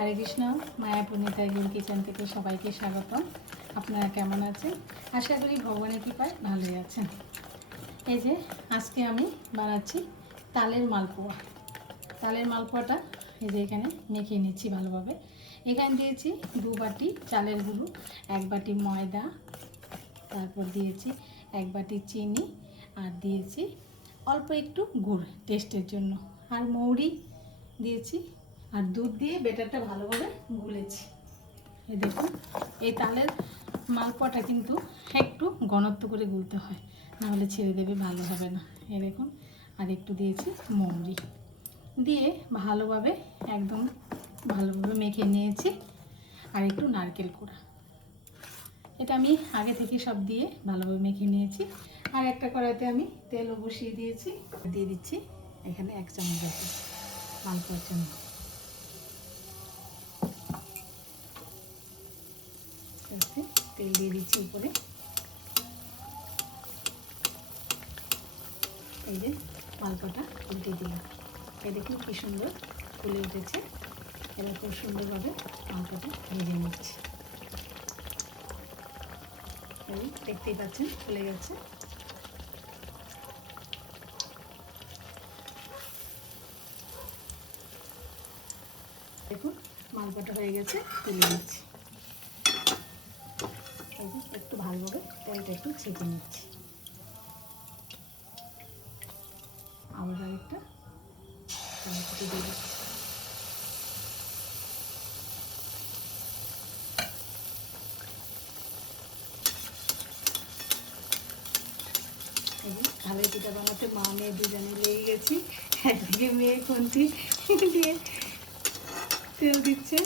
হরে কৃষ্ণ। মায়াপুর্ণিতা গুল কিচেন থেকে সবাইকে স্বাগতম। আপনারা কেমন আছেন? আশা করি ভগবানের কৃপায় ভালোই আছেন। এই যে আজকে আমি বানাচ্ছি তালের মালপোয়া। তালের মালপোয়াটা এই যে এখানে মেখে নিচ্ছি ভালোভাবে। এখানে দিয়েছি 2 বাটি চালের গুঁড়ো, 1 বাটি ময়দা, তারপর দিয়েছি 1 বাটি চিনি, আর দিয়েছি অল্প একটু গুড় টেস্টের জন্য, আর মৌরি দিয়েছি, আর দুধ দিয়ে বেটারটা ভালোভাবে গুলেছি। এই দেখুন, এই তালের মালপোয়াটা কিন্তু একটু ঘনত্ব করে গুলতে হয়, নাহলে ছেড়ে দেবে, ভালো হবে না। এই দেখুন, আর একটু দিয়েছি মৌরি দিয়ে ভালোভাবে একদম ভালোভাবে মেখে নিয়েছি, আর একটু নারকেল কোড়া, এটা আমি আগে থেকে সব দিয়ে ভালোভাবে মেখে নিয়েছি। আর একটা কড়াইতে আমি তেলও বসিয়ে দিয়েছি, দিয়ে দিচ্ছি এখানে 1 চামচ মতো মালপোয়ার জন্য। তেল দিয়ে দিচ্ছি উপরে। এই যে মালপোয়াটা উল্টে দিলাম, এই দেখুন কি সুন্দর ফুলে উঠেছে। এবার খুব সুন্দরভাবে মালপোয়াটা ভেজে নিচ্ছি। এই দেখতেই পাচ্ছেন ফুলে গেছে। দেখুন মালপোয়াটা হয়ে গেছে, তুলে নিচ্ছি। এই যে একটু ভালোভাবে তেলটা একটু ছেঁকে নিচ্ছি। আবার আরেকটা দিয়ে দিচ্ছি। ঢালাই পিঠা বানাতে মা মেয়ে দুজনে লেগে গেছি। একদিকে মেয়ে খুন্তি দিয়ে তেল দিচ্ছে,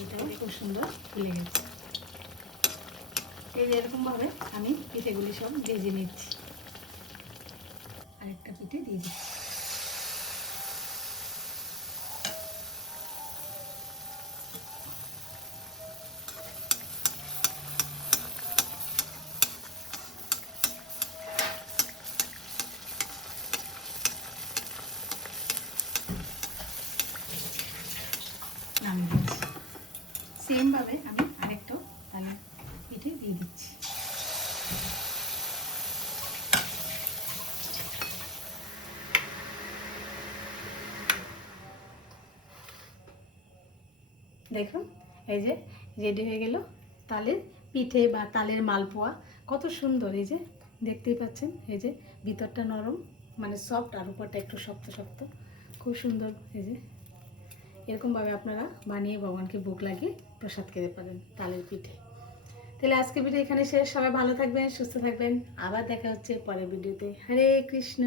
এটাও খুব সুন্দর ফুলে গেছে। এই যে এরকমভাবে আমি পিঠেগুলি সব ভেজে নিচ্ছি। আরেকটা পিঠে দিয়ে দিচ্ছি। নামিয়ে দিচ্ছি। সেমভাবে আমি আরেকটাও তাহলে পিঠে দিয়ে দিচ্ছি। দেখুন এই যে রেডি হয়ে গেল তালের পিঠে বা তালের মালপোয়া। কত সুন্দর, এই যে দেখতেই পাচ্ছেন, এই যে ভিতরটা নরম মানে সফট, আর উপরটা একটু শক্ত শক্ত, খুব সুন্দর। এই যে এরকমভাবে আপনারা বানিয়ে ভগবানকে ভোগ লাগিয়ে প্রসাদ খেতে পারেন তালের পিঠে। তাহলে আজকে ভিডিও এখানে শেষ। সবাই ভালো থাকবেন, সুস্থ থাকবেন। আবার দেখা হচ্ছে পরের ভিডিওতে। হরে কৃষ্ণ।